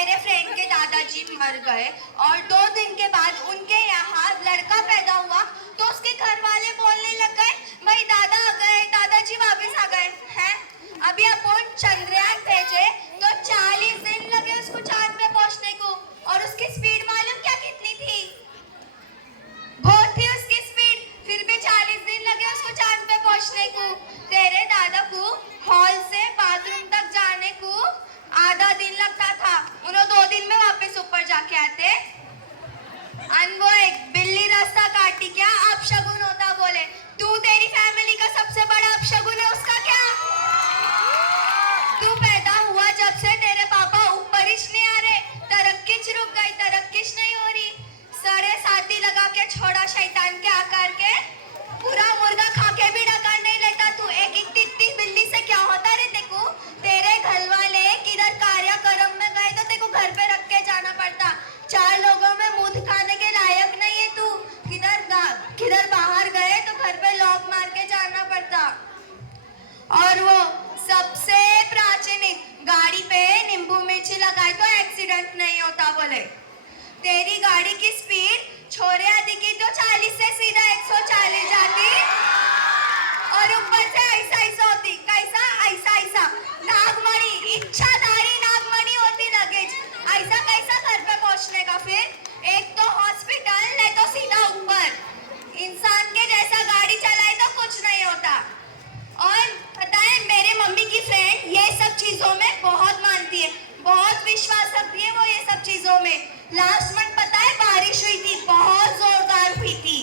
मेरे फ्रेंड के दादाजी मर गए और 2 दिन के बाद उनके यहाँ लड़का पैदा हुआ तो उसके घर वाले बोलने लग गए भाई दादा आ गए, दादाजी वापस आ गए हैं। अभी अपन चंद्रयान भेजे तो 40 दिन लगे उसको चांद पे पहुंचने को और उसकी स्पीड मालूम क्या कितनी थी? बहुत थी उसकी स्पीड, फिर भी 40 दिन लगे उसको चांद पे पहुंचने को। तेरे दादा को हॉल से बाथरूम तक जाने को आधा दिन लगता था, उन्होंने 2 दिन में वापस ऊपर जाके आते। वो एक बिल्ली रास्ता काटी क्या अपशगुन होता बोले, तू तेरी फैमिली का सबसे बड़ा अपशगुन है, उसका क्या? तू पैदा हुआ जब से तेरे पापा ऊपर ही नहीं आ रहे, तरक्कीच रुक गई, तरक्कीच नहीं हो रही। सारे साथी लगा के छोड़ा शैतान के आकार के, पूरा मुर्गा खा के भी डकार नहीं लेता तू। एक इतनी बिल्ली से क्या होता रे तेको? तेरे घर वाले किधर कार्यक्रम में गए तो तेको घर पे रख के जाना पड़ता, 4 लोगों में मुंह दिखाने के लायक नहीं है तू। किधर बाहर गए तो घर पे लॉक मार के जाना पड़ता। और वो सबसे प्राचीन गाड़ी पे नींबू मिर्ची लगाए तो एक्सीडेंट नहीं होता बोले। तेरी गाड़ी की स्पीड छोरे आदि की तो 40 से सीधा 140 जाती और ऊपर से ऐसा ऐसा होती, कैसा ऐसा ऐसा नागमणि, इच्छाधारी नागमणि होती लगेज, ऐसा कैसा घर पे पहुंचने का? फिर एक तो हॉस्पिटल नहीं तो सीधा ऊपर, इंसान के जैसा गाड़ी चलाए तो कुछ नहीं होता। और पता है मेरे मम्मी की फ्रेंड ये सब चीजों में बहुत मानती है, बहुत विश्वास रखती है वो ये सब चीजों में। लास्ट मंथ पता है बारिश हुई थी, बहुत जोरदार हुई थी,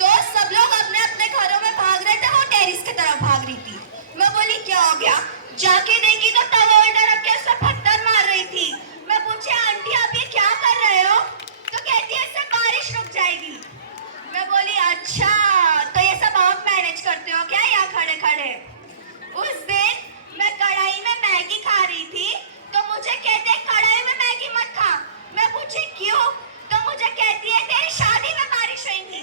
तो सब लोग अपने अपने घरों में भाग रहे थे, वो टेरिस की तरफ भाग रही थी। मैं बोली क्या हो गया? जाके देखी तो तवा उल्टा रख के उससे पत्थर मार रही थी। मैं पूछे आंटी आप ये क्या कर रहे हो? तो कहती है इससे बारिश रुक जाएगी। मैं बोली अच्छा तो ये सब आप मैनेज करते हो क्या यहाँ खड़े खड़े? उस दिन मैं कढ़ाई में मैगी खा रही थी तो मुझे कहते कढ़ाई में मैगी मत खा। मैं पूछी क्यों? तो मुझे कहती है तेरी शादी में बारिश हुई थी।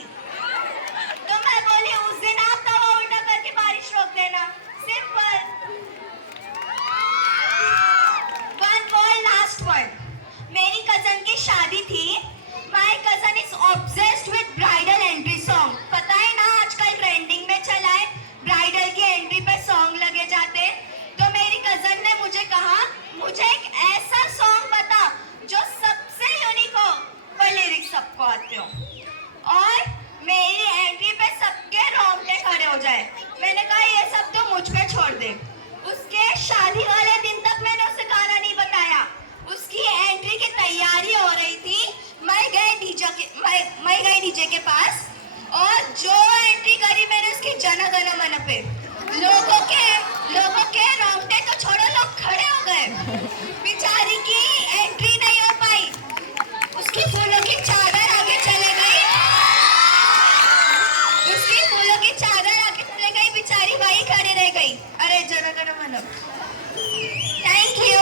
तो मैं बोली उस दिन आप तवा उल्टा करके बारिश रोक देना, simple. One word last word. मेरी कजन की शादी थी। My cousin is obsessed with bridal entry song. पता है ना आजकल ट्रेंडिंग में चला है, ब्राइडल की एंट्री पे सॉन्ग लगे जाते। तो मेरी कजन ने मुझे कहा मुझे एक ऐसा सॉन्ग बता जो सबसे यूनिक हो, पर लिरिक्स सबको आते हो और मेरी एंट्री पे सबके रोंगटे खड़े हो जाए। मैंने कहा ये सब तो मुझ पे छोड़ दे। उसके शादी वाले दिन तक मैंने उसे गाना नहीं बताया, उसकी एंट्री की तैयारी हो रही थी। मैं गई डीजे के पास और जो एंट्री करी मैंने उसकी जन गण मन पे, लोगों के रोंगटे तो छोड़ो लोग खड़े हो गए। बेचारी की एंट्री नहीं हो पाई, उसकी फूलों की चादर आगे चले गई, बेचारी वही खड़ी रह गई। अरे जन गण मन। Thank you.